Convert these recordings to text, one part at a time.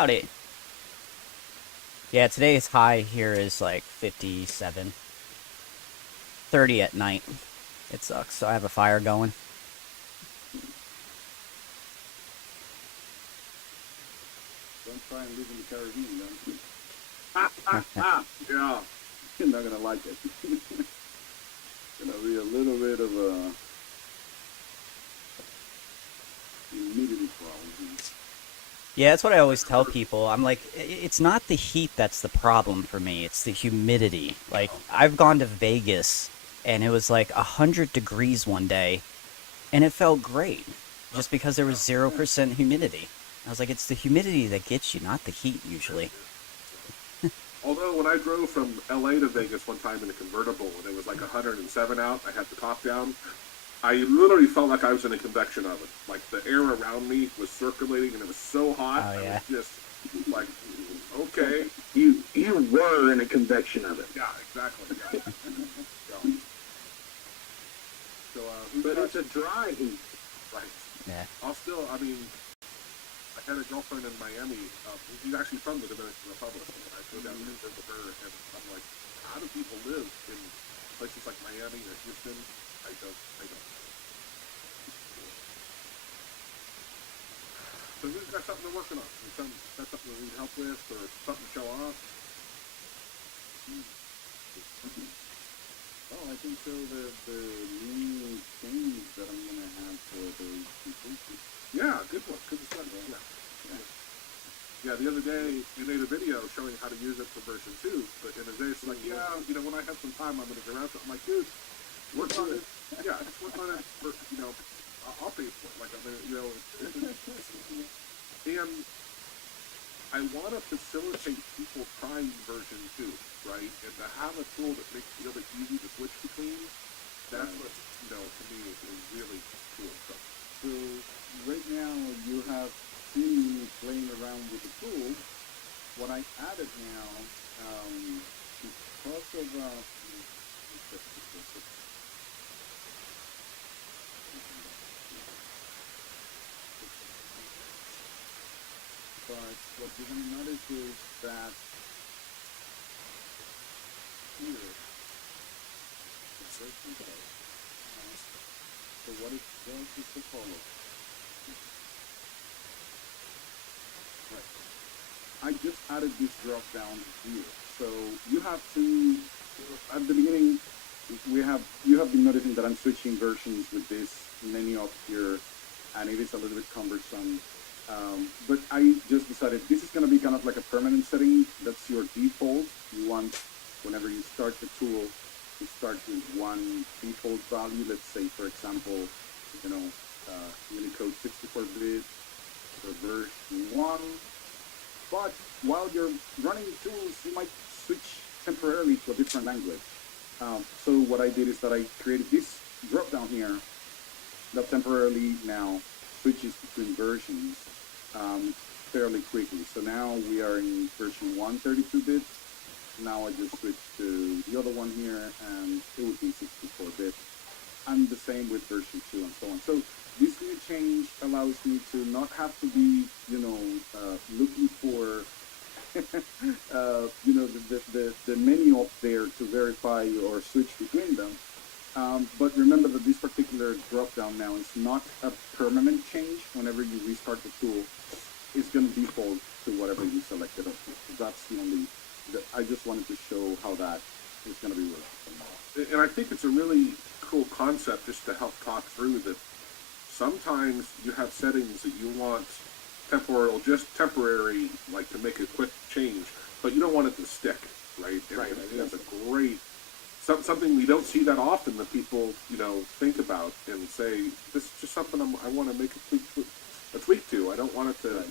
Howdy. Yeah, today's high here is like 57. 30 at night. It sucks. So I have a fire going. Don't try and live in the Caribbean, then. Yeah. You're not gonna like it. Gonna be a little bit of a humidity problem. Yeah, that's what I always tell people. I'm like, it's not the heat that's the problem for me. It's the humidity. Like, I've gone to Vegas and it was like 100 degrees one day and it felt great just because there was 0% humidity. I was like, it's the humidity that gets you, not the heat usually. Although when I drove from LA to Vegas one time in a convertible and it was like 107 out, I had the top down. I literally felt like I was in a convection oven. Like the air around me was circulating and it was so hot. Oh, yeah. I was just like, okay. You were in a convection oven. Yeah, exactly. Yeah. Yeah. So, But it's a dry heat. right. Yeah. I mean, I had a girlfriend in Miami. She's actually from the Dominican Republic. And I go down there and visit her, and I'm like, how do people live in places like Miami or Houston? I don't. So we've got something we're working on. That's something we need help with, or something to show off. Oh, I think so. The new things that I'm gonna have for the completion. Yeah, good one. Good discussion. Yeah. Yeah, the other day we made a video showing how to use it for version 2, but in the day it's like, yeah, when I have some time, I'm going to get around to it. I'm like, dude, work on it. Yeah, just work on it for, I'll pay for it. Like, I mean, and I want to facilitate people trying version 2, right? And to have a tool that makes it really easy to switch between, that's what, to me is really cool stuff. So right now you have seen me playing around with the tool. What I added now, because of but what you're gonna notice is that here it's breaking code. So what it does is the follow. Right. I just added this drop down here. So you have to, at the beginning, you have been noticing that I'm switching versions with this menu up here, and it is a little bit cumbersome. But I just decided this is going to be kind of like a permanent setting. That's your default. You want, whenever you start the tool, to start with one default value. Let's say, for example, Unicode 64-bit for version 1. But while you're running tools, you might switch temporarily to a different language. So what I did is that I created this drop down here that temporarily now switches between versions fairly quickly. So now we are in version 132-bit. Now I just switch to the other one here, and it would be 64-bit. And the same with version 2 and so on. So this new change allows me to not have to be, looking for, the menu up there to verify or switch between them. But remember that this particular drop-down now is not a permanent change. Whenever you restart the tool, it's going to default to whatever you selected. That's the only. I just wanted to show how that is going to be working. And I think it's a really cool concept just to help talk through that sometimes you have settings that you want temporary, like to make a quick change, but you don't want it to stick, right? And Right. I think that's a great, something we don't see that often that people, think about and say, this is just something I want to make a tweak to. I don't want it to,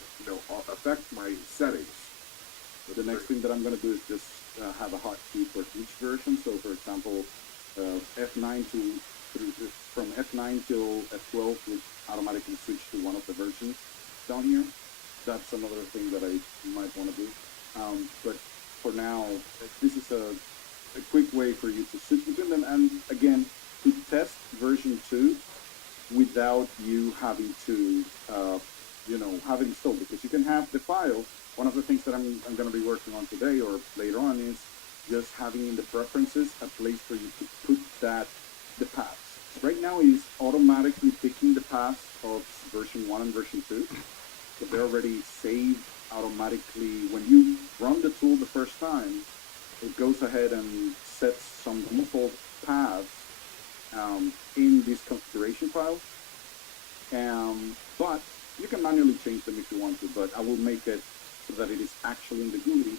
affect my settings. The next thing that I'm going to do is just have a hotkey for each version. So, for example, F9 from F9 till F12 would automatically switch to one of the versions down here. That's another thing that I might want to do. But for now, this is a quick way for you to switch between them. And again, to test version 2 without you having to have it installed, because you can have the file. One of the things that I'm going to be working on today or later on is just having in the preferences a place where you could put the paths. Right now it's automatically picking the paths of version 1 and version 2, but they're already saved automatically. When you run the tool the first time, it goes ahead and sets some default paths in this configuration file. But you can manually change them if you want to, but I will make it so that it is actually in the GUI.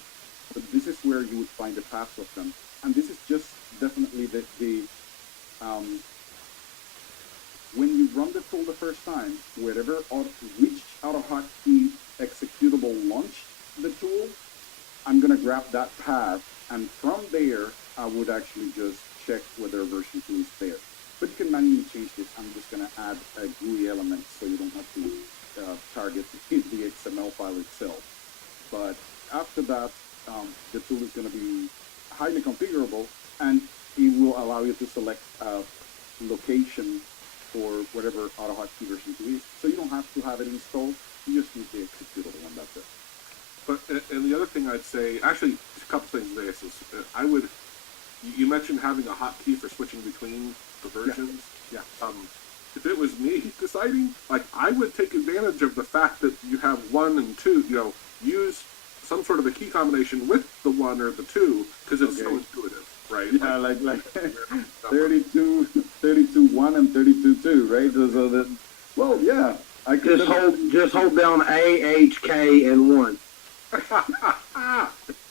But this is where you would find the paths of them. And this is just definitely when you run the tool the first time, which AutoHotkey executable launched the tool, I'm going to grab that path, and from there, I would actually just check whether version 2 is there. But you can manually change this. I'm just going to add a GUI element so you don't have to target the XML file itself. But after that, the tool is going to be highly configurable, and it will allow you to select a location for whatever AutoHotkey version 2 is. So you don't have to have it installed. You just need the executable, and that's it. But and the other thing I'd say, actually, a couple things there. I would. You mentioned having a hotkey for switching between the versions. Yeah. If it was me deciding, like, I would take advantage of the fact that you have 1 and 2. Use some sort of a key combination with the 1 or the 2 because it's so intuitive, right? Yeah, like 32, 1 and 32, 2, right? So that, well, yeah. I could just hold down A, H, K, and 1.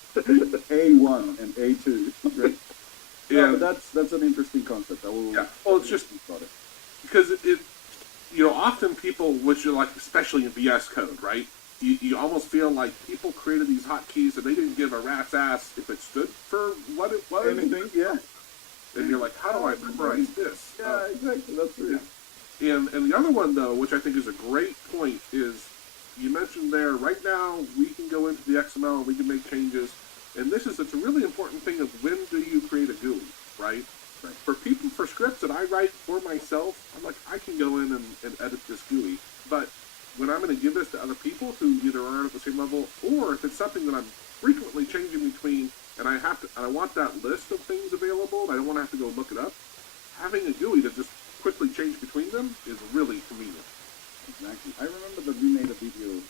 A1 and A2, right? Yeah, that's an interesting concept. Well, it's just because it often people, which are like, especially in VS Code, right? You almost feel like people created these hotkeys and they didn't give a rat's ass if it stood for what it was. Anything, yeah. And you're like, how do I memorize this? Yeah, exactly. That's true. Yeah. And the other one, though, which I think is a great point, is you mentioned there, right now, we can go into the XML and we can make changes. And it's a really important thing of when do you create a GUI, right? For scripts that I write for myself, I'm like, I can go in and edit this GUI. But when I'm going to give this to other people who either aren't at the same level, or if it's something that I'm frequently changing between, and I want that list of things available, and I don't want to have to go look it up, having a GUI to just quickly change between them is really convenient. Exactly. I remember that we made a video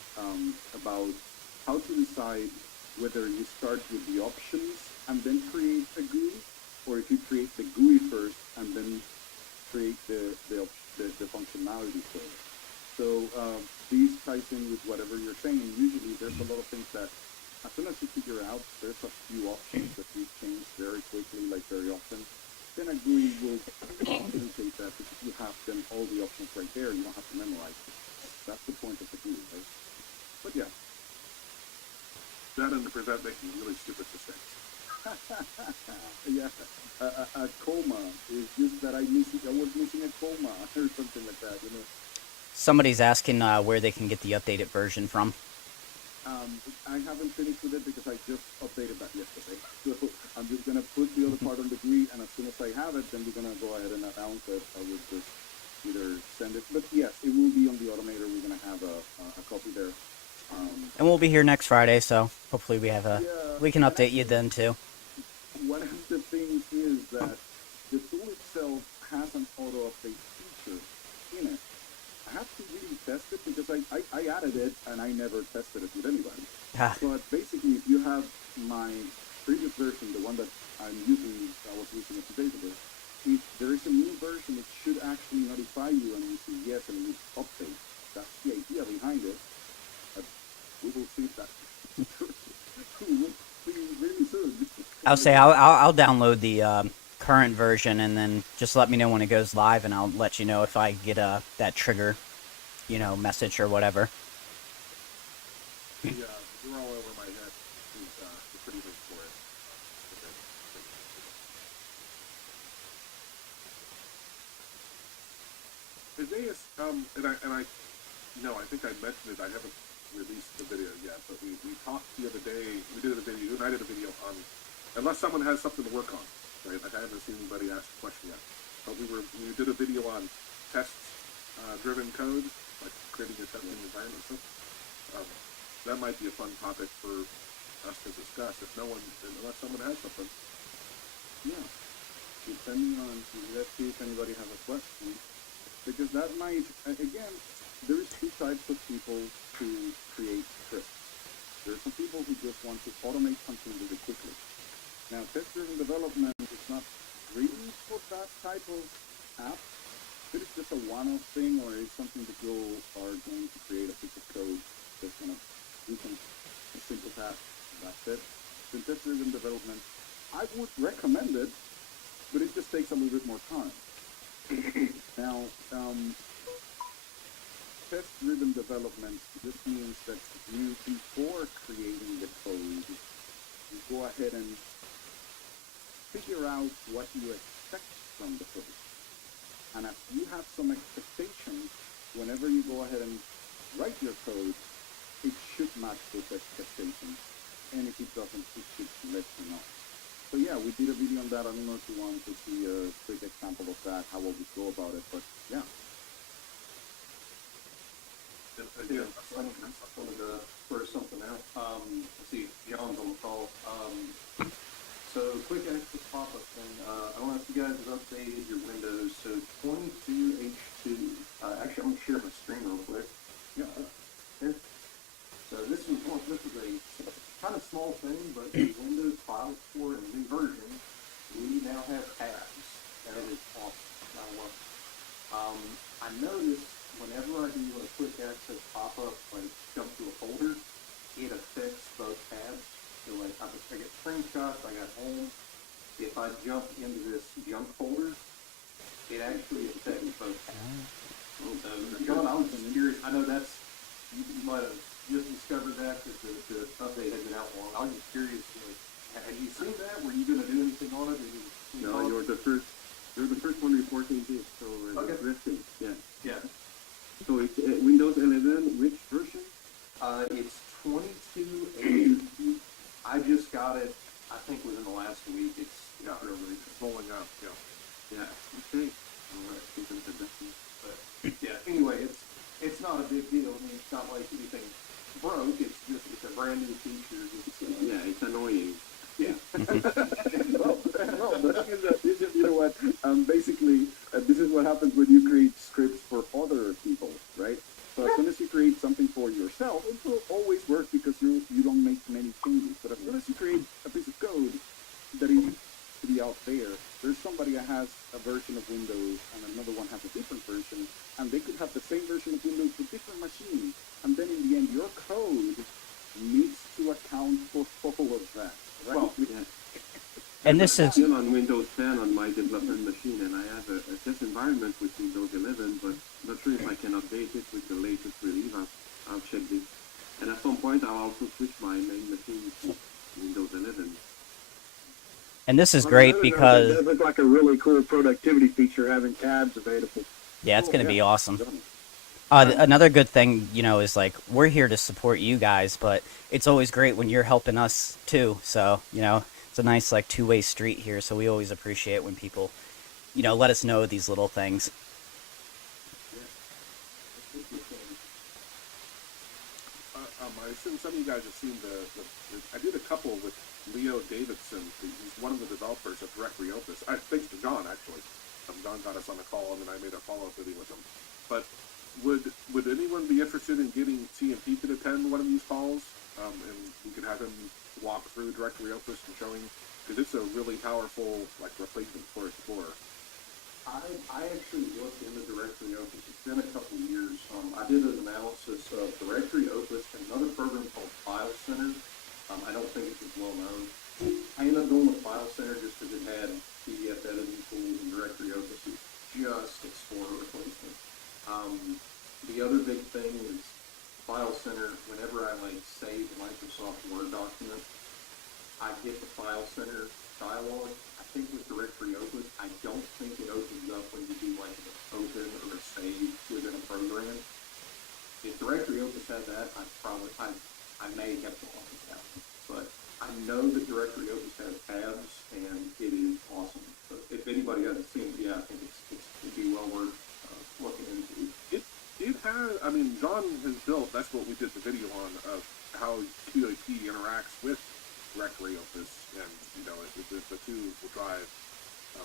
about how to decide whether you start with the options and then create a GUI, or if you create the GUI first and then create the functionality for it. So these ties in with whatever you're saying. Usually there's a lot of things that as soon as you figure out there's a few options that you change very quickly, like very often, then a GUI will facilitate that because you have then all the options right there. You don't have to memorize it. That's the point of the GUI, right? But yeah. That and to prevent making really stupid mistakes. Yeah, a comma is just that I was missing a comma or something like that, Somebody's asking where they can get the updated version from. I haven't finished with it because I just updated that yesterday. So I'm just going to put the other part on the GUI, and as soon as I have it, then we're going to go ahead and announce it. I will just either send it. But yes, it will be on the Automator. We're going to have a copy there. And we'll be here next Friday, so hopefully we can update you then too. One of the things is that the tool itself has an auto-update feature in it. I have to really test it because I added it and I never tested it with anybody. But basically, if you have my previous version, the one that I was using it 2 days ago, if there is a new version, it should actually notify you and you say yes and you update. That's the idea behind it. But we will see that. We will see really soon. I'll say I'll download the current version and then just let me know when it goes live, and I'll let you know if I get that trigger, message or whatever. You're all over my head. It's pretty big for it. Isaias, I think I mentioned it. I haven't released the video yet, but we talked the other day. We did a video. You and I did a video on, unless someone has something to work on, right? Like I haven't seen anybody ask a question yet, but we did a video on tests driven code, like creating a testing environment. So that might be a fun topic for us to discuss if no one, unless someone has something. Yeah. Depending on, let's see if anybody has a question. Because that might, again, there's two types of people who create scripts. There are some people who just want to automate something really quickly. Now, test-driven development is not really for that type of app. It is just a one-off thing, or it's something that you are going to create a piece of code that's going to do a simple task. That's it. In test-driven development, I would recommend it, but it just takes a little bit more time. Now, test-driven development just means that you, before creating the code, you go ahead and figure out what you expect from the code. And if you have some expectations, whenever you go ahead and write your code, it should match those expectations. And if it doesn't, it should let you know. So yeah, we did a video on that. I don't know if you want to see a quick example of that, how we go about it, but yeah. And Yeah, again, I wanted to throw something out. Let's see, John's on the call. So quick access pop-up thing. I don't know if you guys have updated your Windows. So 22H2. Actually, I'm gonna share my screen real quick. Yeah. Here. So this is a kind of small thing, but the Windows file explorer in the new version, we now have tabs, and it is awesome. I love it. I noticed whenever I do a quick access pop-up, like jump to a folder, it affects both tabs. So like I get screenshots, I got home. If I jump into this junk folder, it actually affects both tabs. So John, I was just curious. I know that's you might have just discovered that because the update had been out long. I was just curious. Have you seen that? Were you going to do anything on it? No, you're the first. You're the first one reporting this. So Okay. it's resting. Yeah. Yeah. So it's Windows 11. Which version? It's 22. I just got it. I think within the last week. It's really rolling up, Yeah. Okay. All right. Keep it at that. But yeah. Anyway, it's not a big deal. I mean, it's not like anything broke. It's a brand new feature. Yeah, it's annoying. Yeah. well, the thing is that this is, you know what, basically, this is what happens when you create scripts for other people, right? So as soon as you create something for yourself, it will always work because you don't make many changes. But as soon as you create a piece of code that is to be out there, there's somebody that has a version of Windows and another one has a different version, and they could have the same version of Windows with different machines. And then in the end, your code needs to account for all of that, right? Well, Yeah. And this is Still on Windows 10 on my development machine, and I have a test environment with Windows 11, but not sure if I can update it with the latest release. I'll check this. And at some point, I'll also switch my main machine to Windows 11. and this is On great the other note, because that looks like a really cool productivity feature, having tabs available. yeah, it's going to be awesome. Done. Another good thing, is like we're here to support you guys, but it's always great when you're helping us too. So, it's a nice like two-way street here. So we always appreciate when people, let us know these little things. I assume some of you guys have seen I did a couple with Leo Davidson. He's one of the developers of Directory Opus. Thanks to John, actually. John got us on the call, and then I made a follow-up video with him. But would anyone be interested in getting TMP to attend one of these calls? And we could have him walk through Directory Opus and showing, because it's a really powerful replacement for Explorer. I actually looked into Directory Opus. It's been a couple of years. I did an analysis of Directory Opus and another program called File Center. I don't think it's as well known. I ended up going with File Center just because it had PDF editing tools, and Directory Opus is just Explorer replacement. The other big thing is File Center. Whenever I save a Microsoft Word document, I get the File Center dialog. I think with Directory Opus, I don't think it opens up when you do an open or a save within a program. If Directory Opus had that, I may have to lock it down. But I know that Directory Opus has tabs, and it is awesome. So if anybody hasn't seen it, I think it'd be well worth looking into. It has, I mean, John has built, that's what we did the video on, of how QAP interacts with Rec-Ray Opus, and, you know, the two will drive,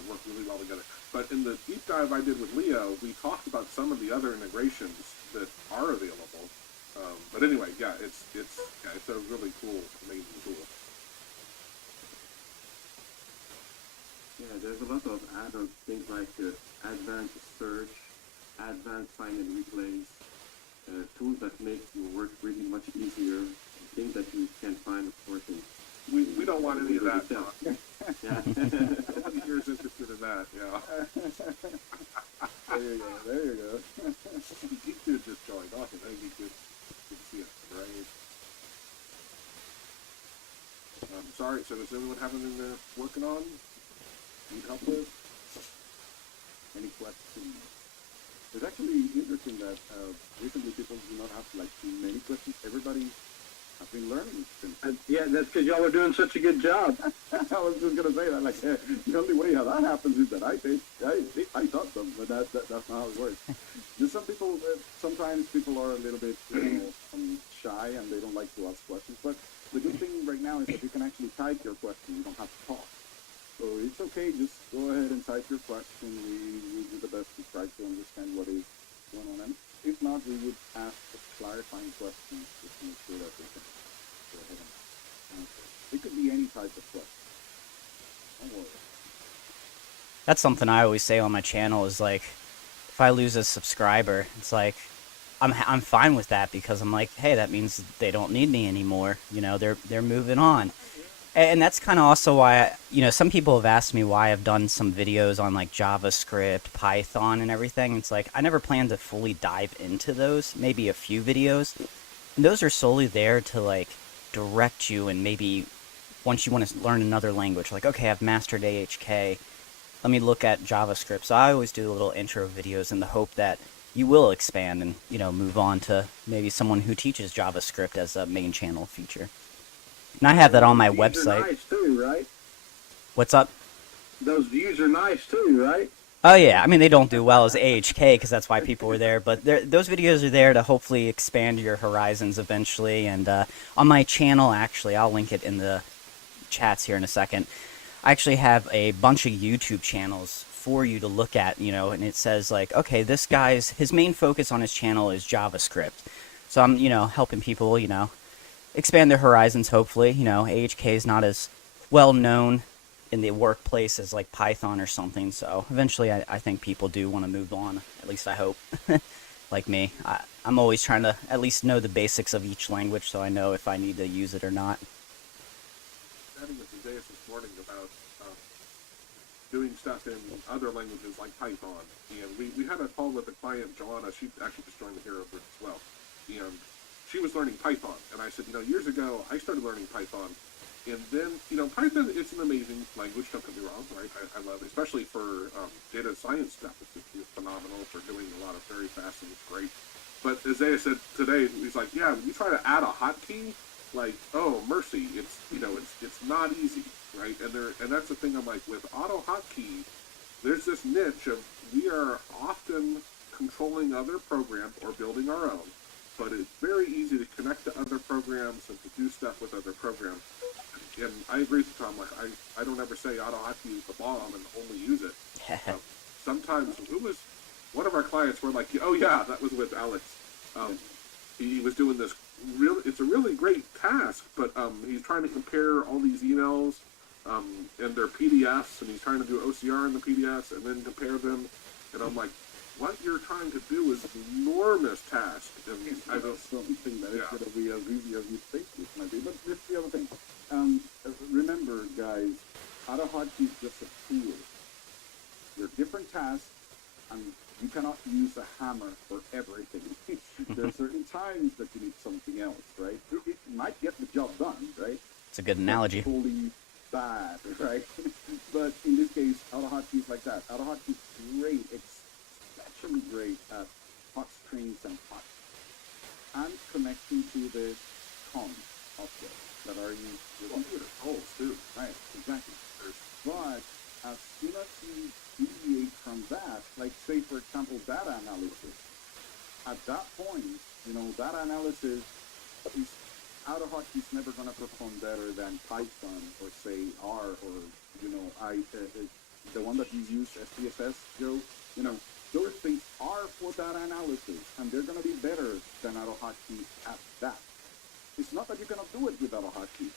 work really well together. But in the deep dive I did with Leo, we talked about some of the other integrations that are available. But anyway, yeah, it's a really cool, amazing tool. Yeah, there's a lot of add-on things like advanced search, advanced find and replace, tools that make your work really much easier, things that you can find, of course, in We don't want any of that, John. Yeah. Nobody here is interested in that, yeah. There you go. Geek Dude just joined. Awesome. Hey, Geek Dude. Good to see you. Great. Sorry, so does anyone have anything they're working on? Need help with? Any questions? It's actually interesting that recently people do not have like many questions. Everybody has been learning since. Yeah, that's because y'all are doing such a good job. I was just gonna say that, like, the only way how that happens is that I taught them, but that's not how it works. There's some people, sometimes people are a little bit, shy and they don't like to ask questions, but the good thing right now is that you can actually type your question, you don't have to talk. So it's okay, just go ahead and type your question. We do the best to try to understand what is going on. And if not, we would ask clarifying questions just to make sure that we can go ahead and answer. It could be any type of question. Don't worry. That's something I always say on my channel is like, if I lose a subscriber, it's like, I'm fine with that because I'm like, hey, that means they don't need me anymore. You know, they're moving on. And that's kind of also why, some people have asked me why I've done some videos on like JavaScript, Python, and everything. It's like I never plan to fully dive into those, maybe a few videos. And those are solely there to like direct you, and maybe once you want to learn another language, like, okay, I've mastered AHK, let me look at JavaScript. So I always do little intro videos in the hope that you will expand and, move on to maybe someone who teaches JavaScript as a main channel feature. And I have that on my Those views website. are nice too, right? What's up? Those views are nice too, right? Oh yeah, I mean they don't do well as AHK because that's why people were there. But those videos are there to hopefully expand your horizons eventually. And on my channel, actually, I'll link it in the chats here in a second. I actually have a bunch of YouTube channels for you to look at, and it says like, okay, this guy's his main focus on his channel is JavaScript. So I'm, helping people, expand their horizons, hopefully. AHK is not as well known in the workplace as like Python or something, so eventually I think people do want to move on, at least I hope. Like me. I'm always trying to at least know the basics of each language so I know if I need to use it or not. Chatting with Isaiah this morning about doing stuff in other languages like Python, and we had a call with a client, Joanna. She actually just joined the Hero group as well, and she was learning Python, and I said, years ago I started learning Python, and then Python, it's an amazing language, don't get me wrong, right? I love it, especially for data science stuff. It's phenomenal for doing a lot of very fast things. Great. But Isaiah said today, he's like, yeah, when you try to add a hotkey, like, oh mercy, it's it's not easy, right? And that's the thing. I'm like, with auto hotkey, there's this niche of we are often controlling other programs or building our own, but it's very easy to connect to other programs and to do stuff with other programs. And I agree with Tom. Like, I don't ever say auto hotkey is the bomb and only use it. Sometimes it was one of our clients were like, oh yeah, that was with Alex. He was doing this it's a really great task, but he's trying to compare all these emails and their PDFs, and he's trying to do OCR in the PDFs and then compare them. And I'm like, what you're trying to do is an enormous task. And I don't something that is going to be as easy as you think it might be. But this is the other thing. Remember, guys, auto hotkey is just a tool. There are different tasks, and you cannot use a hammer for everything. There are certain times that you need something else, right? It might get the job done, right? It's a good analogy. Not totally bad, right? But in this case, auto hotkey is like that. Auto hotkey is great. It's especially great at hot strings and hot, and connecting to the Thom objects that are used with computer holes too. Right, exactly. But as soon as you deviate from that, like say for example data analysis, at that point, that analysis is AutoHotkey is never going to perform better than Python or say R or the one that you use SPSS, Joe. Those things are for that analysis, and they're going to be better than AutoHotkey at that. It's not that you cannot do it with AutoHotkey,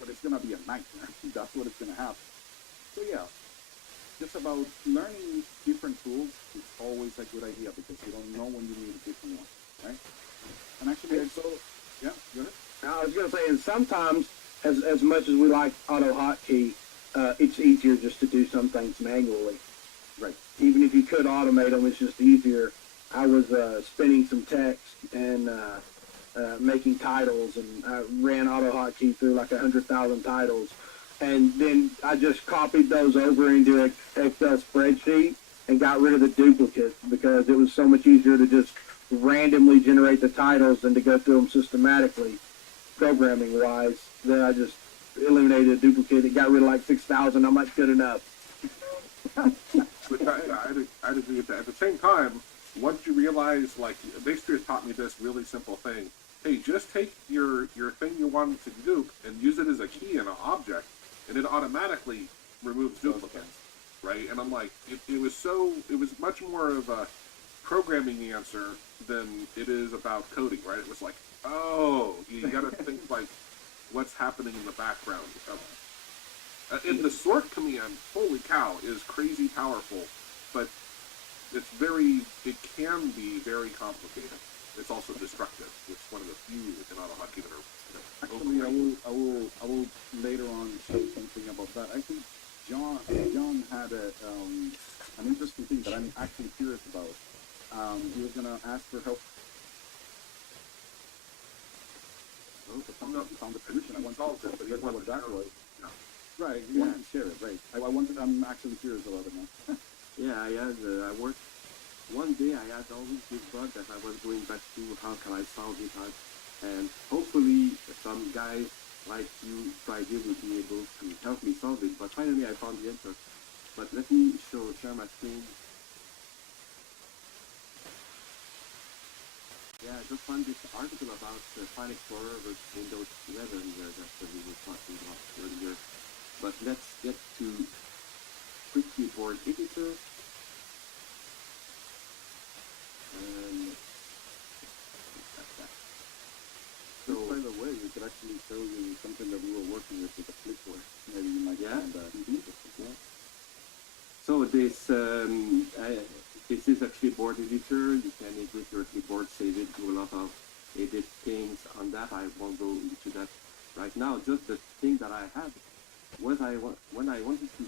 but it's going to be a nightmare. That's what it's going to happen. So yeah, just about learning different tools is always a good idea because you don't know when you need a different one, right? And actually, I saw, yeah, go ahead. I was going to say, and sometimes, as much as we like AutoHotkey, it's easier just to do some things manually. Right. Even if you could automate them, it's just easier. I was spinning some text and making titles, and I ran AutoHotkey through like 100,000 titles, and then I just copied those over into an Excel spreadsheet and got rid of the duplicates because it was so much easier to just randomly generate the titles than to go through them systematically, programming-wise. Then I just eliminated a duplicate. It got rid of like 6,000. I'm like, good enough. But I'd agree with that. At the same time, once you realize, like, basically has taught me this really simple thing. Hey, just take your thing you wanted to do and use it as a key in an object, and it automatically removes duplicates, right? And I'm like, it was much more of a programming answer than it is about coding, right? It was like, oh, you got to think like what's happening in the background. And the sort command, holy cow, is crazy powerful, but it can be very complicated. It's also destructive. It's one of the few in AutoHotkey that are. Actually, I will later on say something about that. I think John had an interesting thing that I'm actually curious about. He was gonna ask for help. Found the solution. I want to but he what that was. Right, you want to share it, right? I'm actually curious about it now. Yeah, I worked. One day I had all these big bugs that I was going back to how can I solve it, and hopefully some guys like you, Friday, will be able to help me solve it. But finally I found the answer. But let me share my screen. Yeah, I just found this article about File Explorer versus Windows 11 that we were talking about earlier. But let's get to Quick Keyboard Editor. So, by the way, we could actually show you something that we were working with a clipboard. Maybe you might find that. Yeah. So this is a clipboard editor. You can edit your clipboard, save it, do a lot of edit things on that. I won't go into that right now. Just the thing that I had was when I wanted to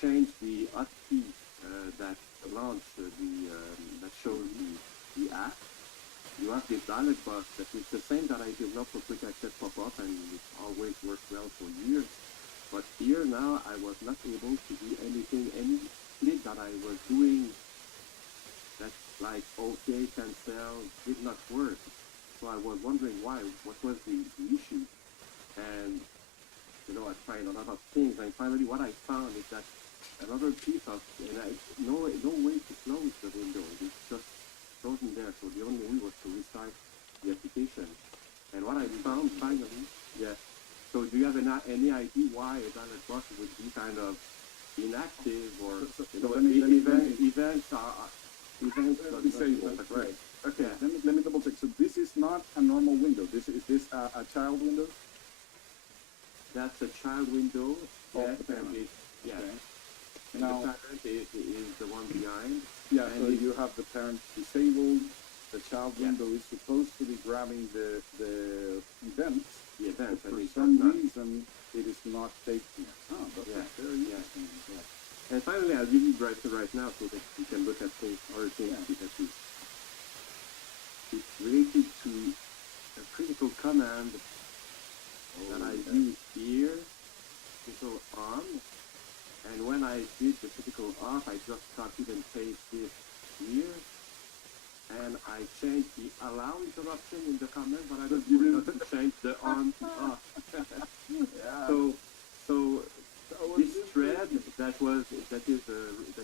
change the hotkey that launched that shows the app. You have this dialog box that is the same that I developed for Quick Access Pop-Up, and it always worked well for years. But here now I was not able to do any click that I was doing that like OK, cancel, did not work. So I was wondering why, what was the issue? And I tried a lot of things, and finally what I found is that another piece of, no way to close the window. It's just frozen there, so the only way was to restart the application. And what I found finally, yeah. So do you have any idea why a dialog box would be kind of inactive or events are disabled? Right. Okay. Yeah. Let me double check. So this is not a normal window. Is this a child window? That's a child window. Oh, Yes, the parent. Yeah. Okay. And Now, the parent is the one behind. yeah. And So you have the parent disabled. The child window is supposed to be grabbing the events. The event. For some reason, it is not taking it. Oh, that's Yeah. very Yeah. interesting. Yeah. And finally, I'll give you right now so that you can look at other things because it's related to a critical command that I use here, critical on, and when I did the critical off, I just copied and pasted this here, and I changed the allow interruption in the command, but I just forgot to change the on to off. Yeah. So this thread that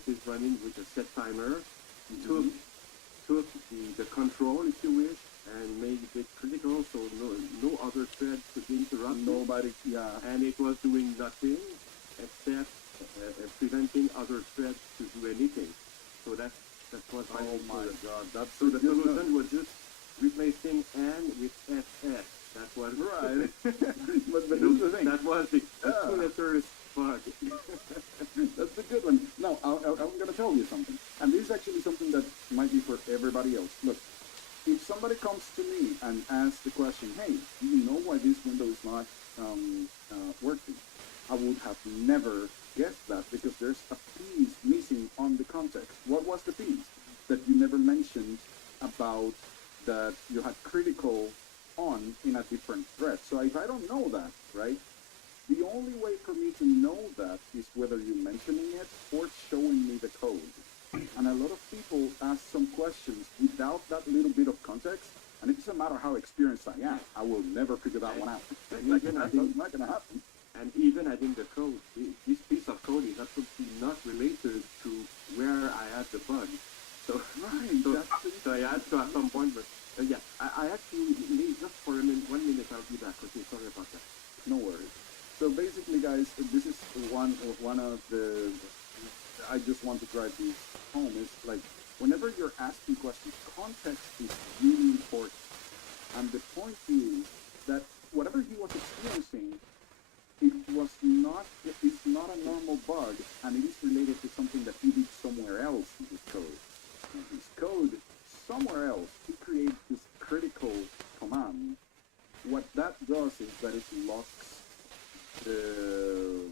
is running with a set timer took the control, if you wish, and made it critical so no other thread could interrupt it. Nobody, yeah. And it was doing nothing except preventing other threads to do anything. So that was my Oh my solution. God, that's So the good enough. solution was just replacing "and" with "ss." That was Right. But you here's know, the thing. that was the Yeah. two letters bug. That's a good one. No, I'm going to tell you something. And this is actually something that might be for everybody else. Look, if somebody comes to me and asks the question, hey, do you know why this window is not working? I would have never guessed that because there's a piece missing on the context. What was the piece that you never mentioned about that you had critical on in a different thread? So if I don't know that, right, the only way for me to know that is whether you mentioning it or showing me the code. And a lot of people ask some questions without that little bit of context, and it doesn't matter how experienced I am, I will never figure that one out. And even I think- That's not going to happen. And even adding the code, this piece of code is absolutely not related to where I had the bug. So, Right, so, that's the- so I had to at some point, but yeah, I have to leave just for a minute, 1 minute, I'll be back. Okay, sorry about that. No worries. So basically, guys, this is one of the. I just want to drive this home. Is like whenever you're asking questions, context is really important. And the point is that whatever he was experiencing, it's not a normal bug, and it is related to something that he did somewhere else in his code. In his code, somewhere else, he creates this critical command. What that does is that it locks the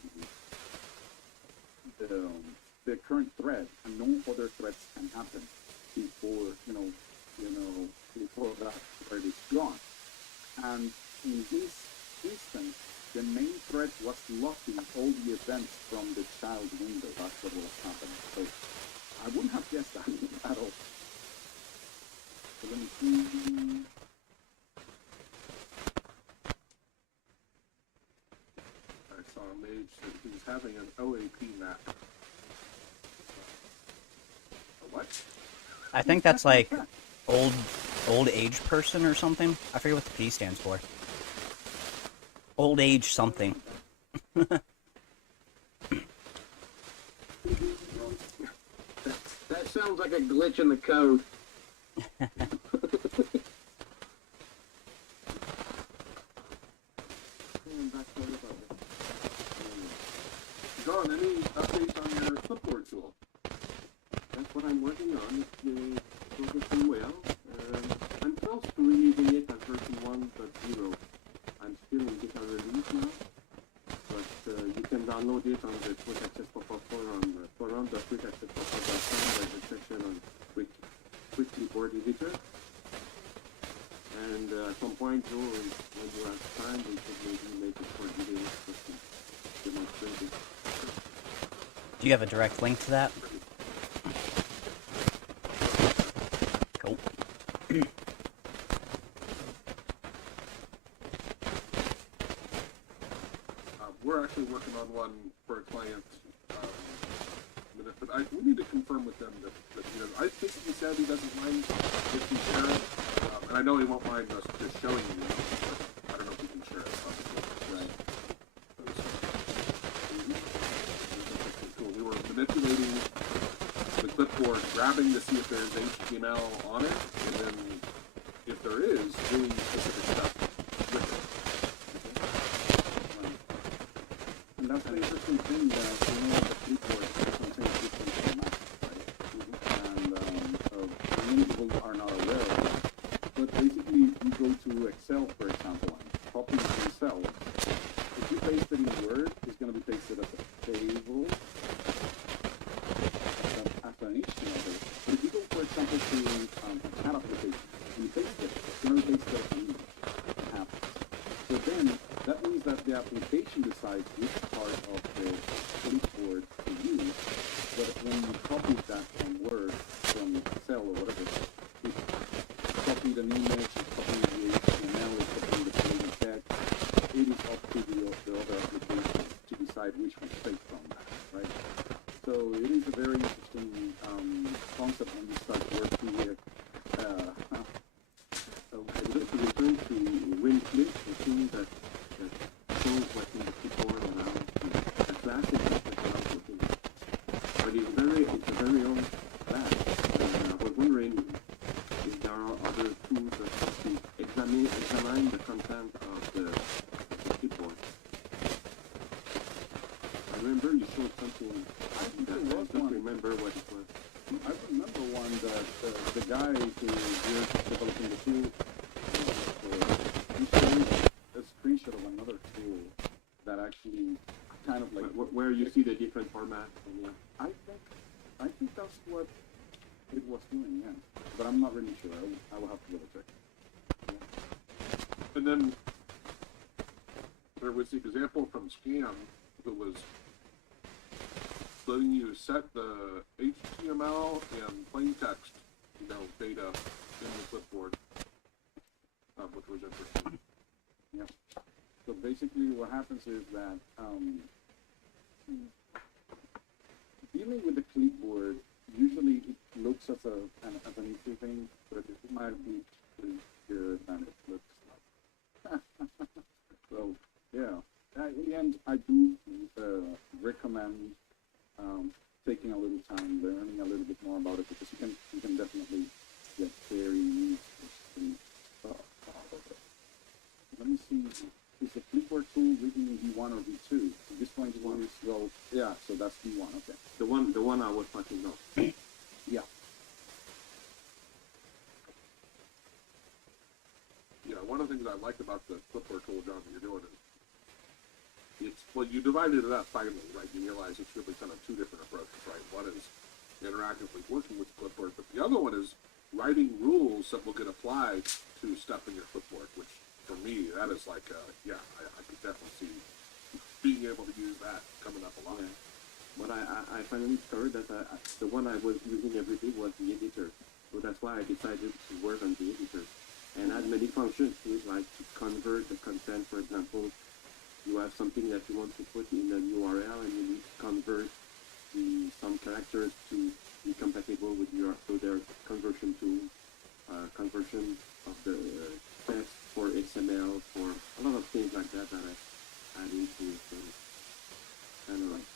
current thread, and no other threads can happen before before that thread is gone. And in this instance, the main thread was locking all the events from the child window. That's what was happening. So I wouldn't have guessed that at all. So let me see. I saw a mage that he was having an OAP map. A what? I think that's like old age person or something. I forget what the P stands for. Old age something. That sounds like a glitch in the code. John, any updates on your clipboard tool? That's what I'm working on. It's progressing well. I'm close to releasing it at version 1.0. I'm still in beta release now, but you can download it on the Quick Access Pop-Up forum.quickaccesspop.com. There's a section on Quick Keyboard Editor. And at some point, Joe, when you have time, we could maybe make it for videos just to demonstrate it. Do you have a direct link to that? Cool. We're actually working on one for a client. But we need to confirm with them that I think he said he doesn't mind if we share it. And I know he won't mind us just showing you. But I don't know if we can share it. Right. Cool. We were manipulating the clipboard, grabbing to see if there's HTML on it, and then if there is, doing specific stuff with it. And that's the interesting thing that the keyboard contains different formats, right? And many people are not aware of that. But basically, if you go to Excel, for example, and copy from cell, if you paste it in Word, it's going to be pasted as a table, as an HTML. But if you go, for example, to a chat application, and you paste it, it's going to be pasted as an image. It happens. So then, that means that the application decides which part of the clipboard to use, but when you copy that from Word, from Excel or whatever, it copied an image, it copied the HTML, it copied the plain text, it is up to the other application to decide which one to take from that, right? So it is a very interesting concept when you start working with the keyboard and mouse. The classic is what I was looking at. But it's a very old class. And I was wondering if there are other tools that to examine the content of the keyboard. I remember you showed something. I think there I was don't one. remember what it was. I remember one that the guy who was developing the tool he showed a screenshot of another tool that actually kind of like Where you see the different formats. And, yeah. I think that's what it was doing, yeah. But I'm not really sure. I will have to double check. And then there was the example from Scam who was letting you set the HTML and plain text, data in the clipboard, which was interesting. Yeah. So basically what happens is that dealing with the clipboard, usually it looks as an easy thing, but it might be easier than it looks like. So, yeah. In the end, I do recommend taking a little time, learning a little bit more about it, because you can definitely get very interesting stuff out of it. Let me see. Is the clipboard tool written in V1 or V2? At this point, well, yeah, so that's V1, okay. The one I was talking about. Yeah. Yeah, one of the things I like about the clipboard tool, John, that you're doing is you divided it up finally, right? You realize it's really kind of two different approaches, right? One is interactively working with the clipboard, but the other one is writing rules that will get applied to stuff in your clipboard, which for me, that is like, I could definitely see being able to use that coming up a lot. Yeah. But I finally discovered that the one I was using every day was the editor. So that's why I decided to work on the editor. And add many functions to it, like to convert the content. For example, you have something that you want to put in an URL and you need to convert some characters to be compatible with so there's conversion tools, conversion of the text for XML, for a lot of things like that I add into it. So kind of like.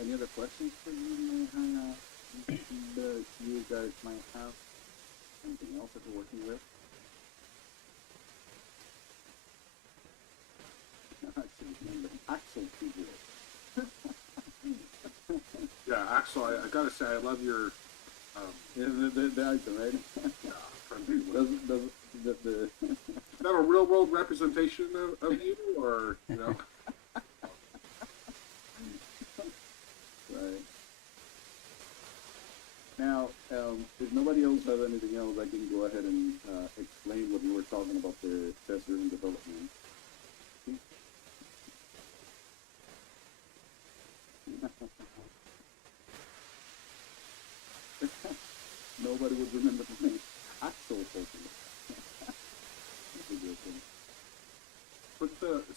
Any other questions for you, that you guys might have? Anything else that you're working with? Axel keyboard. Yeah, Axel, I gotta say, I love your, Yeah, the Axel, right? The is that a real world representation of you, or, Right. Now, if nobody else has anything else, I can go ahead and explain what we were talking about the test-driven development. Nobody would remember the name. Axel Fulton. That's a good thing.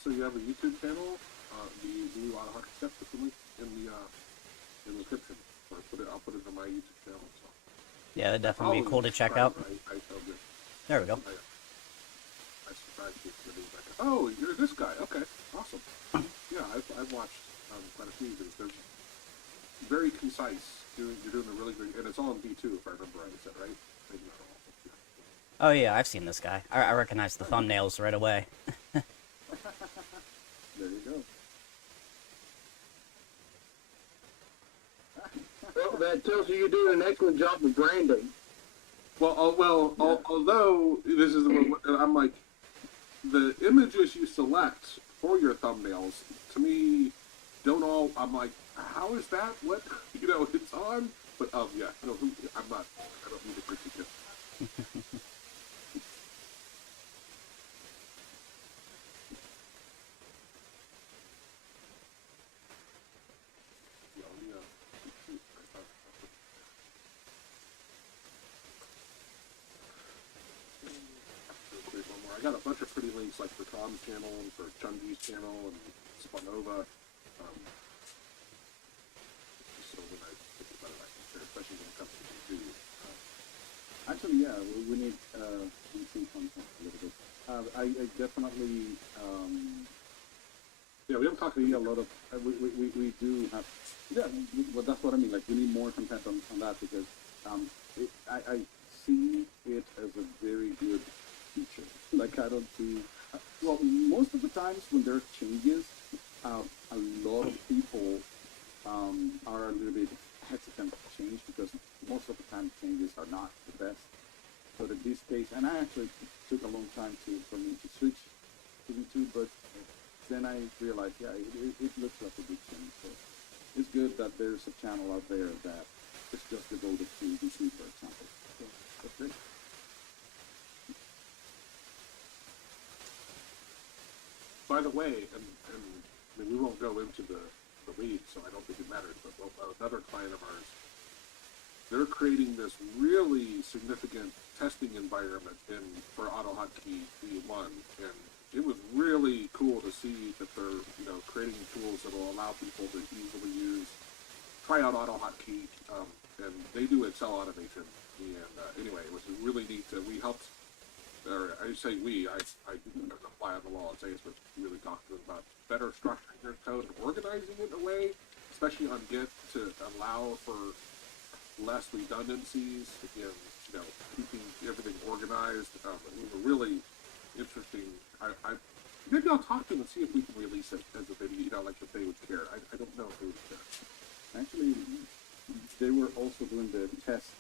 so you have a YouTube channel, do you do a lot of hockey stuff? Put the link in the description, or I'll put it on my YouTube channel, so. Yeah, that'd definitely be cool to check out. I felt good. There we go. I subscribed to it. Oh, you're this guy. Okay, awesome. Yeah, I've watched quite a few of these. They're very concise. You're doing a really great, and it's all in V2 if I remember right. Is that right? Maybe not all. Yeah. Oh yeah, I've seen this guy. I recognize the thumbnails right away. There you go. Well, that tells you you're doing an excellent job of branding. Well, although this is I'm like, the images you select for your thumbnails, to me, don't all. I'm like, how is that? What it's on? But yeah, no, I'm not. I don't need to critique it. I got a bunch of pretty links like for Thom's channel and for Chunji's channel and Spanova. So when I think about it, I can share, especially when it comes to V2. Actually, yeah, we need YouTube content a little bit. I definitely Yeah, we don't talk see a lot of we do have yeah well that's what I mean like we need more content on that because I see it as a very good feature like I don't see well most of the times when there's changes a lot of people are a little bit hesitant to change because most of the time changes are not the best. But in this case, and I actually took a long time for me to switch to V2, but then I realized, yeah, it looks like a good change. So it's good that there's a channel out there that is just devoted to V2, for example. So that's great. By the way, and I mean, we won't go into the weeds, so I don't think it matters, but another client of ours, they're creating this really significant testing environment for AutoHotkey V1, and it was really cool to see that they're, you know, creating tools that will allow people to easily try out AutoHotkey, and they do Excel automation, and anyway, it was really neat that we helped. Or I say we, I didn't apply on the law and say it's what really talked to them about better structuring your code and organizing it in a way, especially on Git, to allow for less redundancies and, you know, keeping everything organized. It was a really interesting. Maybe I'll talk to them and see if we can release it as a video, you know, like if they would care. I don't know if they would care. Actually, they were also doing the tests,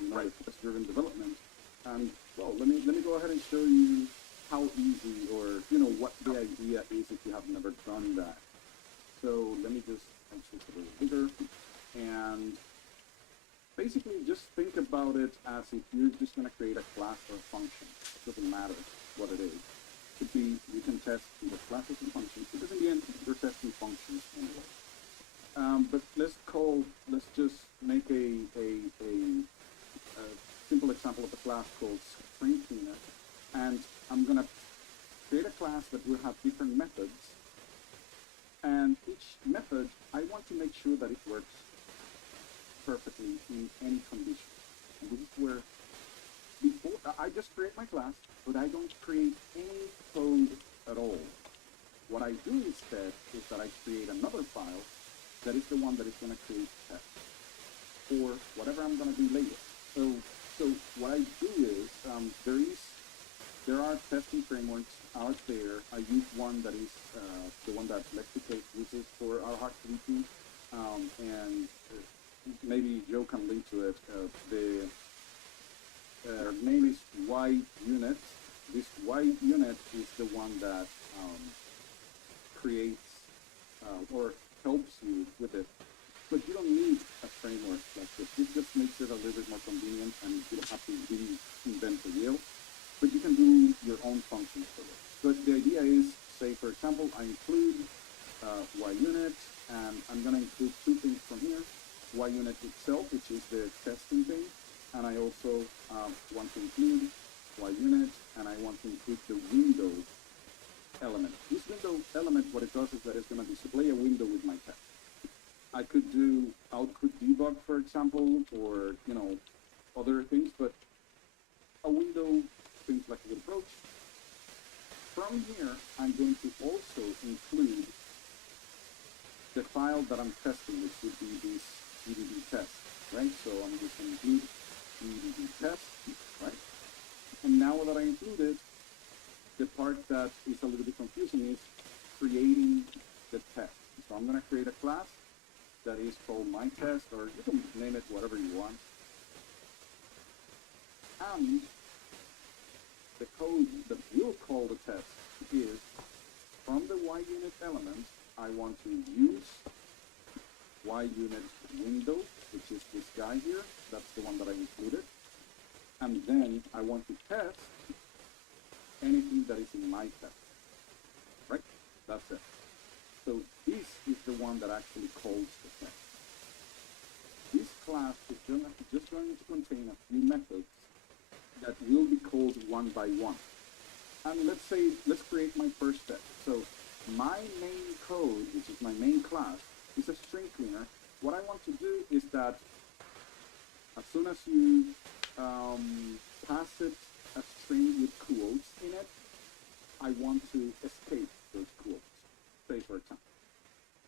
you know, Right. the test-driven development. And well, let me go ahead and show you how easy, or you know, what the idea is if you have never done that. So let me just make this a little bigger, and basically just think about it as if you're just going to create a class or a function. It doesn't matter what it is. It could be you can test either classes and functions because in the end you're testing functions anyway. But let's just make a simple example of a class called string cleaner, and I'm going to create a class that will have different methods, and each method I want to make sure that it works perfectly in any condition. And this is where before I just create my class, but I don't create any code at all. What I do instead is that I create another file that is the one that is going to create tests or whatever I'm going to do later. So what I do is there are testing frameworks out there. I use one that is the one that Lexicate uses for our HotKey, and maybe Joe can link to it. The name is YUnit. This YUnit is the one that creates or helps you with it. But you don't need a framework like this. This just makes it a little bit more convenient, and you don't have to reinvent the wheel. But you can do your own functions for it. But the idea is, say for example, I include YUnit, and I'm going to include two things from here. YUnit itself, which is the testing thing, and I also want to include YUnit, and I want to include the window element. This window element, what it does is that it's going to display a window with my text. I could do output debug, for example, or you know, other things, but a window seems like a good approach. From here, I'm going to also include the file that I'm testing, which would be this EDB test, right? So I'm just going to include EDB test, right? And now that I included, the part that is a little bit confusing is creating the test. So I'm going to create a class that is called my test, or you can name it whatever you want. And the code that will call the test is from the YUnit element, I want to use YUnit window, which is this guy here. That's the one that I included. And then I want to test anything that is in my test. Right? That's it. So this is the one that actually calls the test. This class is just going to contain a few methods that will be called one by one. And let's create my first test. So my main code, which is my main class, is a string cleaner. What I want to do is that as soon as you pass it a string with quotes in it, I want to escape those quotes. Say for example,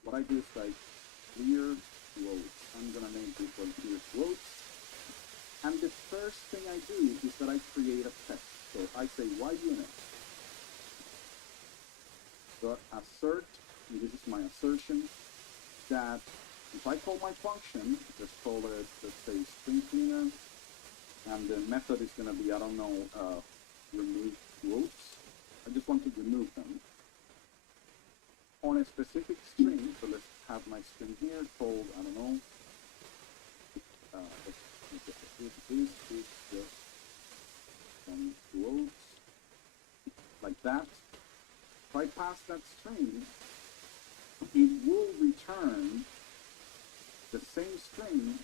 what I do is like clear quotes. I'm gonna name this one clear quotes. And the first thing I do is that I create a text. So I say y unit. So assert, and this is my assertion, that if I call my function, let's call it, let's say string cleaner, and the method is going to be, I don't know, remove quotes. I just want to remove them. On a specific string, so let's have my string here called, I don't know, this is just some quotes, like that. If I pass that string, it will return the same string,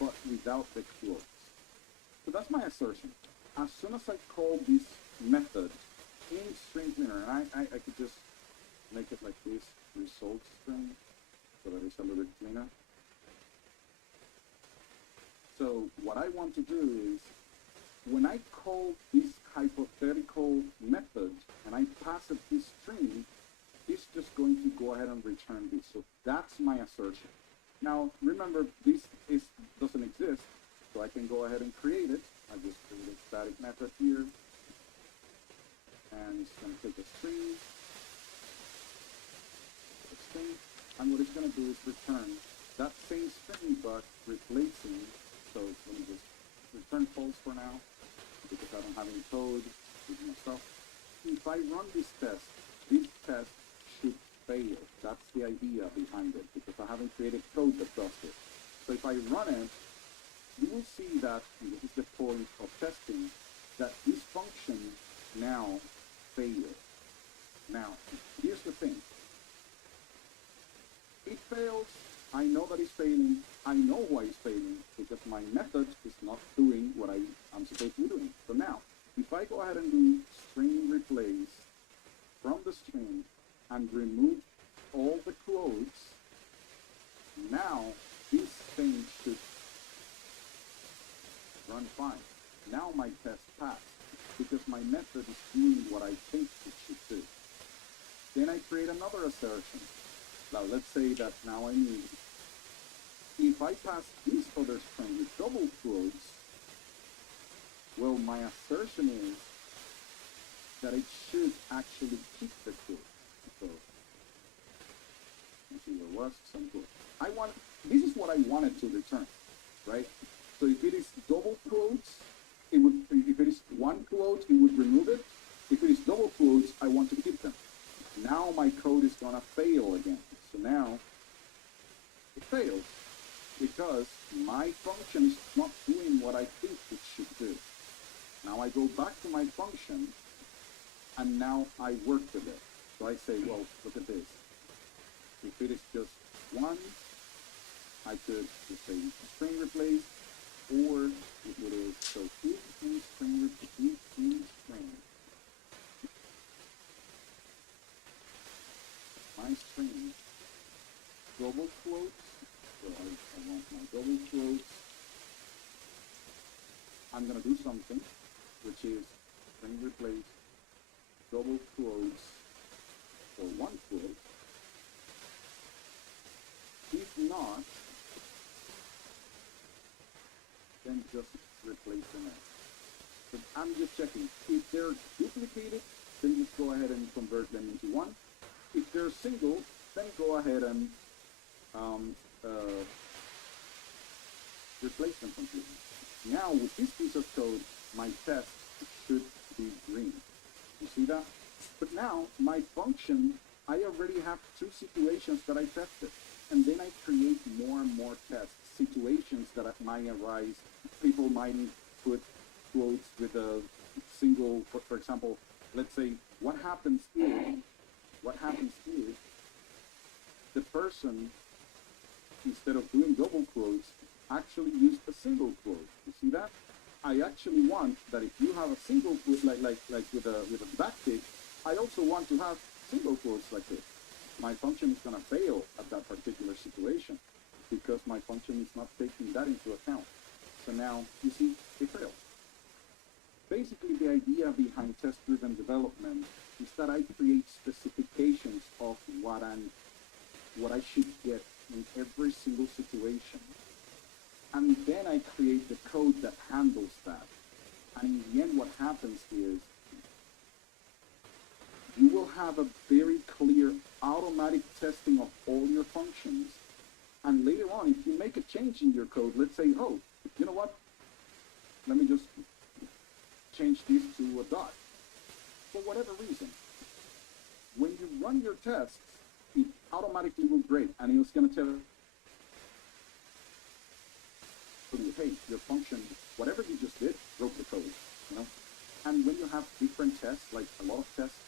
but without the quotes. So that's my assertion. As soon as I call this method in string cleaner, and I could just make it like this, result string, so that it's a little bit cleaner. So what I want to do is, when I call this hypothetical method, and I pass it this string, it's just going to go ahead and return this. So that's my assertion. Now, remember, this doesn't exist, so I can go ahead and create it. I just create a static method here, and it's going to take a string, and what it's going to do is return that same string, but replacing. So let me just return false for now, because I don't have any code, this is my stuff. If I run this test should fail. That's the idea behind it, because I haven't created code that does it. So if I run it, you will see that, and this is the point of testing, that this function now fails. Now, here's the thing. It fails. I know that it's failing. I know why it's failing, because my method is not doing what I'm supposed to be doing. So now, if I go ahead and do string replace from the string and remove all the quotes, now this thing should run fine. Now my test passed, because my method is doing what I think it should do. Then I create another assertion. Now let's say that now I need, if I pass this other string with double quotes, well, my assertion is that it should actually keep the quote. So let's see, there was some quote. This is what I wanted to return, right? So if it is double quotes, it would, if it is one quote, it would remove it. If it is double quotes, I want to keep them. Now my code is gonna fail again. So now it fails because my function is not doing what I think it should do. Now I go back to my function, and now I work with it. So I say, well, look at this. If it is just one, I could just say string replace, or if it is, so if in string replace, if in string, my string double quotes, so I want my double quotes. I'm going to do something, which is string replace double quotes for one quote. If not, then just replace them. So I'm just checking. If they're duplicated, then just go ahead and convert them into one. If they're single, then go ahead and replace them completely. Now, with this piece of code, my test should be green. You see that? But now, my function, I already have two situations that I tested. And then I create more and more test situations that might arise. People might put quotes with a single, for example, let's say, what happens if the person, instead of doing double quotes, actually used a single quote? You see that? I actually want that if you have a single quote, like with a backtick, I also want to have single quotes like this. My function is going to fail at that particular situation because my function is not taking that into account. So now, you see, it fails. Basically, the idea behind test-driven development is that I create specifications of what I should get in every single situation. And then I create the code that handles that. And in the end, what happens is you will have a very clear automatic testing of all your functions. And later on, if you make a change in your code, let's say, oh, you know what? Let me just change this to a dot. For whatever reason, when you run your tests, it automatically will break, and it's going to tell you, hey, your function, whatever you just did, broke the code, you know? And when you have different tests, like a lot of tests,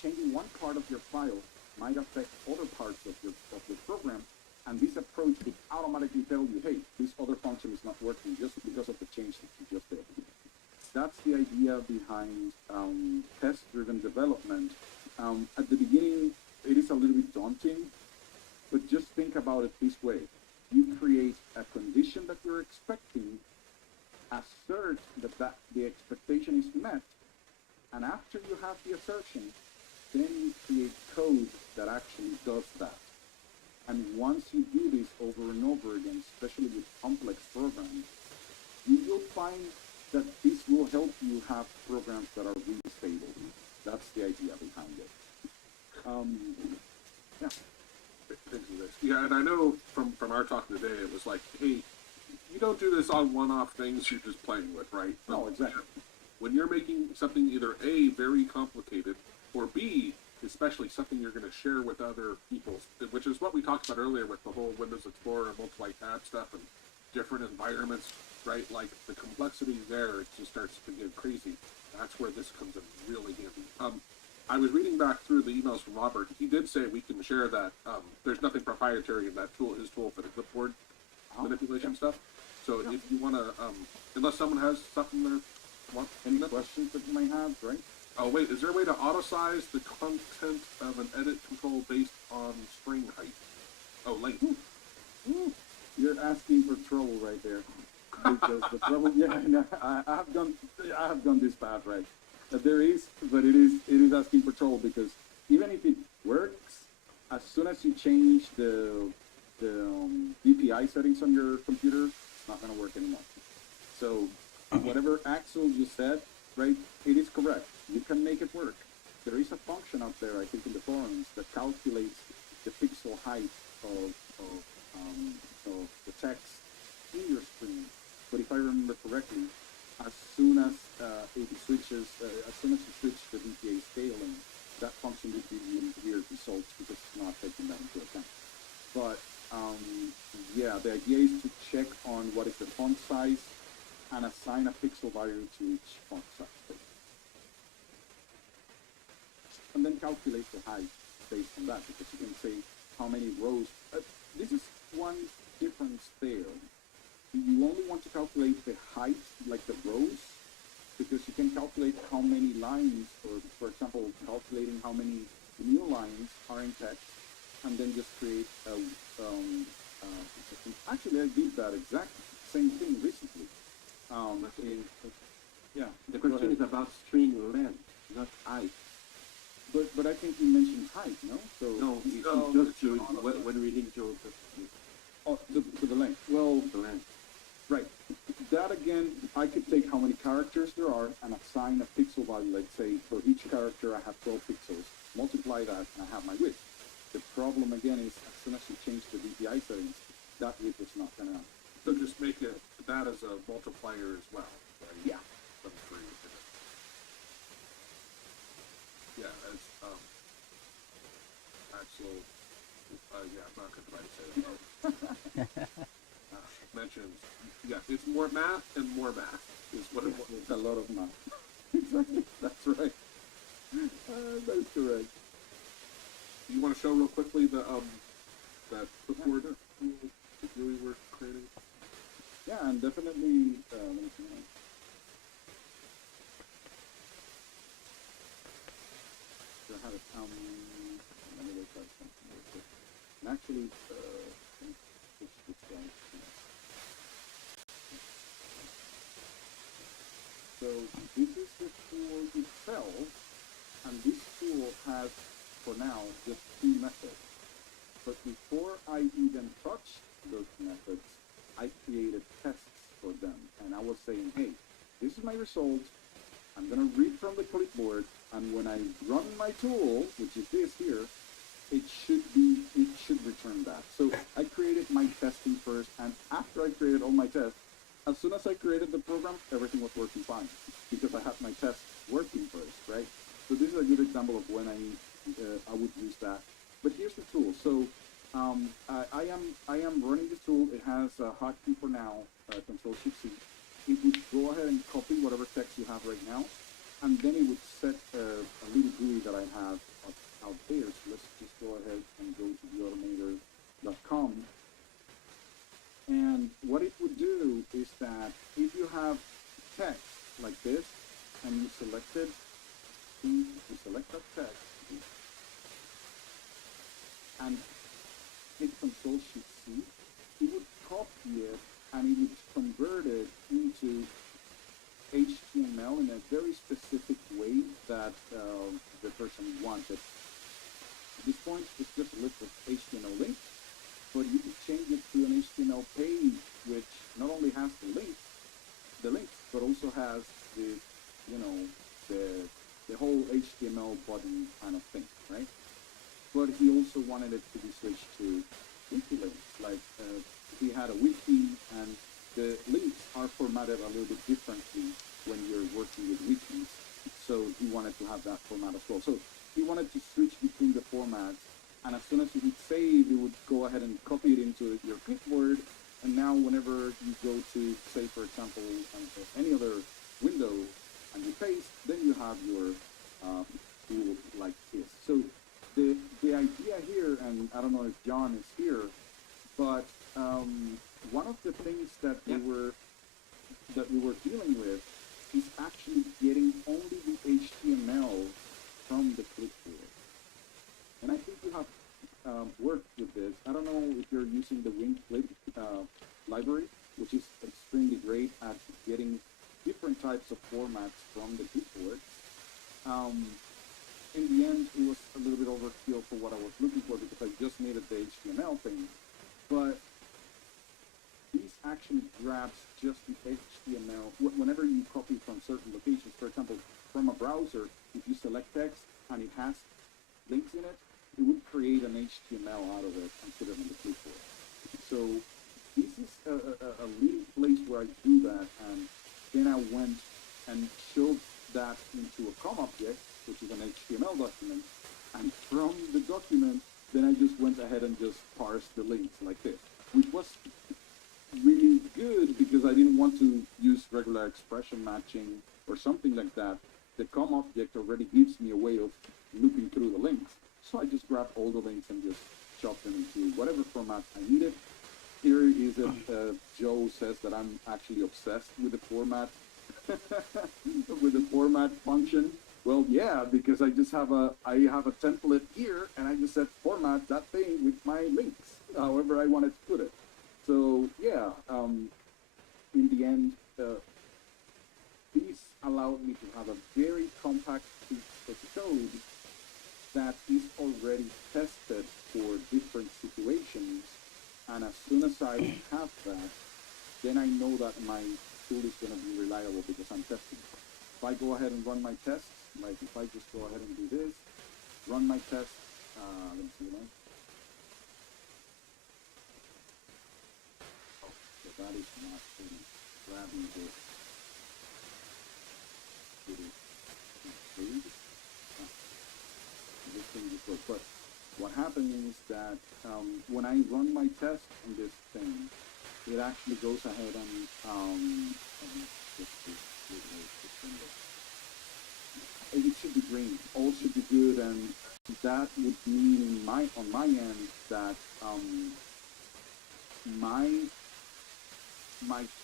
changing one part of your file might affect other parts of your program, and this approach will automatically tell you, hey, this other function is not working just because of the change that you just did. That's the idea behind test-driven development. At the beginning, it is a little bit daunting, but just think about it this way. You create a condition that you're expecting, assert that the expectation is met, and after you have the assertion, then you create code that actually does that. And once you do this over and over again, especially with complex programs, you will find that this will help you have programs that are really stable. That's the idea behind it. Yeah. Thanks for this. Yeah, and I know from our talk today, it was like, hey, you don't do this on one-off things you're just playing with, right? No, exactly. When you're making something either A, very complicated, or B, especially something you're going to share with other people, which is what we talked about earlier with the whole Windows Explorer and multi-tab stuff and different environments, right? Like the complexity there, it just starts to get crazy. That's where this comes in really handy. I was reading back through the emails from Robert. He did say we can share that. There's nothing proprietary in that tool, his tool for the clipboard manipulation stuff. So if you want to, unless someone has something there, Any questions that you might have, right? Oh wait, is there a way to auto-size the content of an edit control based on string height? Oh, length. You're asking for trouble right there. Because the trouble, yeah, no, I have gone this path, right? There is, but it is asking for trouble because even if it works, as soon as you change the DPI settings on your computer, it's not going to work anymore. So whatever Axel you said, right, it is correct. You can make it work. There is a function out there, I think, in the forums that calculates the pixel height of the text in your screen. But if I remember correctly, as soon as it switches, as soon as you switch the DPA scaling, that function will give you weird results because it's not taking that into account. But yeah, the idea is to check on what is the font size and assign a pixel value to each font size. And then calculate the height based on that, because you can say how many rows. This is one difference there. You only want to calculate the height, like the rows, because you can calculate how many lines, or for example, calculating how many new lines are in text, and then just create a, actually I did that exact same thing recently. Yeah. The question is about string length, not height. But I think you mentioned height, no? So No, it's just to, when reading to the length. Well, the length. right. That again, I could take how many characters there are and assign a pixel value. Let's say for each character I have 12 pixels. Multiply that and I have my width. The problem again is as soon as you change the DPI settings, that width is not gonna. So just make it that as a multiplier as well. Right? Yeah. From 3. Yeah, as Axel, yeah, I'm not going to try to say it. Mentions, yeah, it's more math and more math is what it was. It's a lot of math. Exactly. That's right. That is correct. You want to show real quickly the that clipboard tool that you were creating? Yeah, and definitely. Let me see. So I have it. Let me look at something real quick. And actually, let me switch this down. So this is the tool itself. And this tool has, for now, just two methods. But before I even touched those methods, I created tests for them. And I was saying, hey, this is my result. I'm going to read from the clipboard. And when I run my tool, which is this here, it should return that. So I created my testing first. And after I created all my tests, as soon as I created the program, everything was working fine because I had my tests working first, right? So this is a good example of when I would use that. But here's the tool. So I am running the tool. It has a hotkey for now, Control Shift C. It would go ahead and copy whatever text you have right now, and then it would set a little GUI that I have out there. So let's just go ahead and go to The-Automator.com. And what it would do is that if you have text like this, and you select it, you select that text, and hit Control Shift C, it would copy it and it would convert it into HTML in a very specific way that the person wanted. At this point, it's just a list of HTML links, but you could change it to an HTML page which not only has the links, but also has the, the whole HTML button kind of thing, right? But he also wanted it to be switched to wiki links. Like he had a wiki, and the links are formatted a little bit differently when you're working with wikis. So he wanted to have that format as well. So he wanted to switch between the formats, and as soon as you hit save, it would go ahead and copy it into your clipboard. And now whenever you go to, say, for example, any other window, and you paste, then you have your tool like this. So the idea here, and I don't know if John is here, but one of the things that we were dealing with is actually getting only the HTML from the clipboard. And I think you have worked with this. I don't know if you're using the WinClip library, which is extremely great at getting different types of formats from the clipboard. In the end, it was a little bit overkill for what I was looking for because I just needed the HTML thing. But these actually grabs just the HTML. Whenever you copy from certain locations, for example, from a browser, if you select text and it has links in it, it would create an HTML out of it and put it on the clipboard. So this is a little place where I do that, and then I went and showed that into a COM object, which is an HTML document, and from the document, then I just went ahead and just parsed the links like this, which was really good because I didn't want to use regular expression matching or something like that. The COM object already gives me a way of looping through the links. So I just grabbed all the links and just chopped them into whatever format I needed. Here is Joe says that I'm actually obsessed with the format, with the format function. Well, yeah, because I have a template here, and I just said format that thing with my links, however I wanted to put it. So yeah, in the end, this allowed me to have a very compact piece of code that is already tested for different situations. And as soon as I have that, then I know that my tool is going to be reliable because I'm testing it. If I go ahead and run my tests, like if I just go ahead and do this, run my test, let me see, oh, so that is not grabbing the food. This thing just works. But what happens is that when I run my test in this thing, it actually goes ahead and it should be green. All should be good, and that would mean on my end that my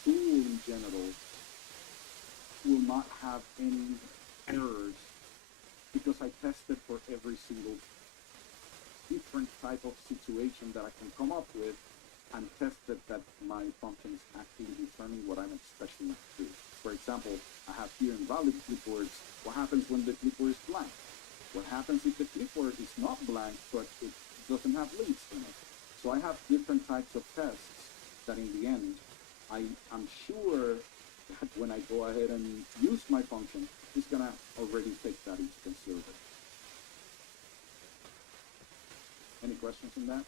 tool in general will not have any errors because I tested for every single different type of situation that I can come up with and tested that my function is actually returning what I'm expecting it to do. For example, I have here invalid clipboards. What happens when the clipboard is blank? What happens if the clipboard is not blank, but it doesn't have leads in it? So I have different types of tests that in the end, I'm sure that when I go ahead and use my function, it's gonna already take that into consideration. Any questions on that?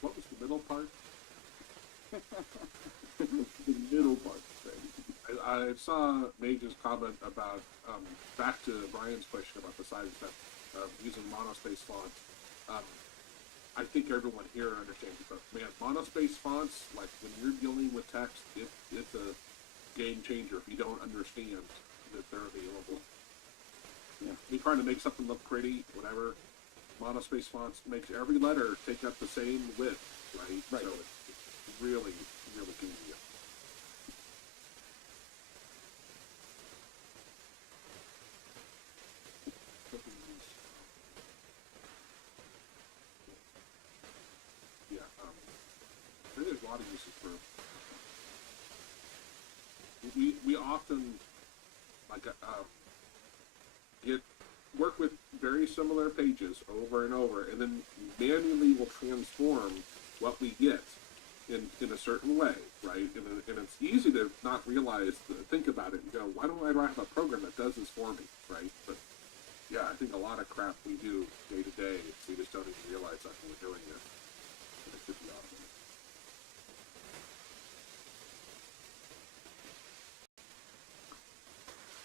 What was the middle part? The middle part, right? I saw Mage's comment about, back to Brian's question about the side effect of using monospace fonts. I think everyone here understands it, but man, monospace fonts, like when you're dealing with text, it's a game changer if you don't understand that they're available. Yeah. You're trying to make something look pretty, whatever. Monospace fonts makes every letter take up the same width, right? Right. So it's really, really convenient. Yeah, I think there's a lot of uses for. We often like work with very similar pages over and over, and then manually will transform what we get in a certain way, right? And it's easy to not realize, think about it and go, why don't I have a program that does this for me, right? But yeah, I think a lot of crap we do day to day, we just don't even realize that when we're doing it. But it could be awesome.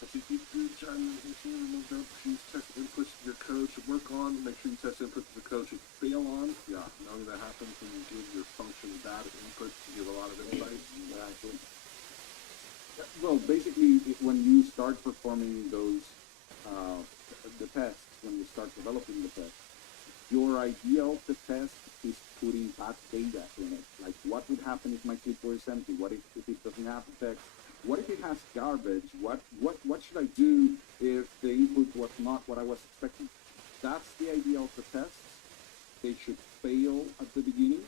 I think you do try to use test inputs your code should work on. Make sure you test inputs the code should fail on. Yeah, knowing that happens when you give your function bad input, you give a lot of insight. Exactly. Well, basically, when you start performing those, the tests, when you start developing the test, your idea of the test is putting bad data in it. Like, what would happen if my clipboard is empty? What if it doesn't have the text? What if it has garbage? What should I do if the input was not what I was expecting? That's the idea of the tests. They should fail at the beginning,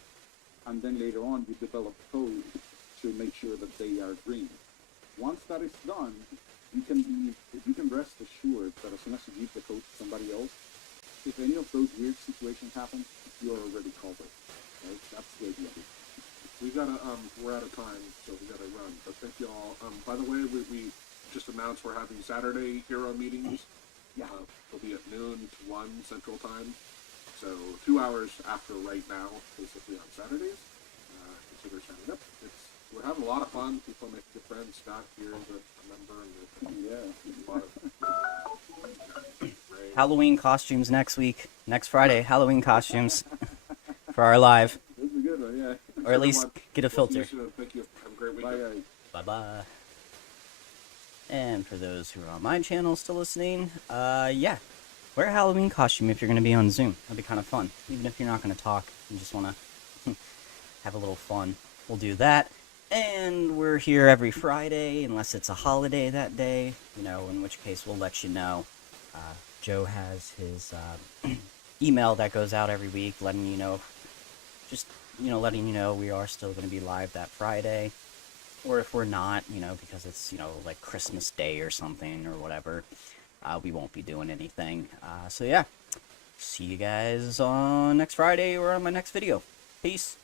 and then later on you develop code to make sure that they are green. Once that is done, you can rest assured that as soon as you give the code to somebody else, if any of those weird situations happen, you're already covered. Right? That's the idea. We gotta, we're out of time, so we gotta run. But thank you all. By the way, we just announced we're having Saturday Hero meetings. Yeah. They'll be at noon to 1 Central Time. So 2 hours after right now, basically on Saturdays. Consider signing up. We're having a lot of fun. People make good friends. Scott here is a member, and a lot of Halloween costumes next week. Next Friday, Halloween costumes for our live. This is a good one, yeah. Or at least get a filter. Thank you. Have a great Bye, weekend. guys. Bye-bye. And for those who are on my channel still listening, yeah. Wear a Halloween costume if you're going to be on Zoom. That'd be kind of fun. Even if you're not going to talk, you just want to have a little fun. We'll do that. And we're here every Friday, unless it's a holiday that day, in which case we'll let you know. Joe has his email that goes out every week, letting you know, letting you know we are still going to be live that Friday. Or if we're not, because it's, like Christmas Day or something or whatever, we won't be doing anything. So yeah, see you guys on next Friday or on my next video. Peace.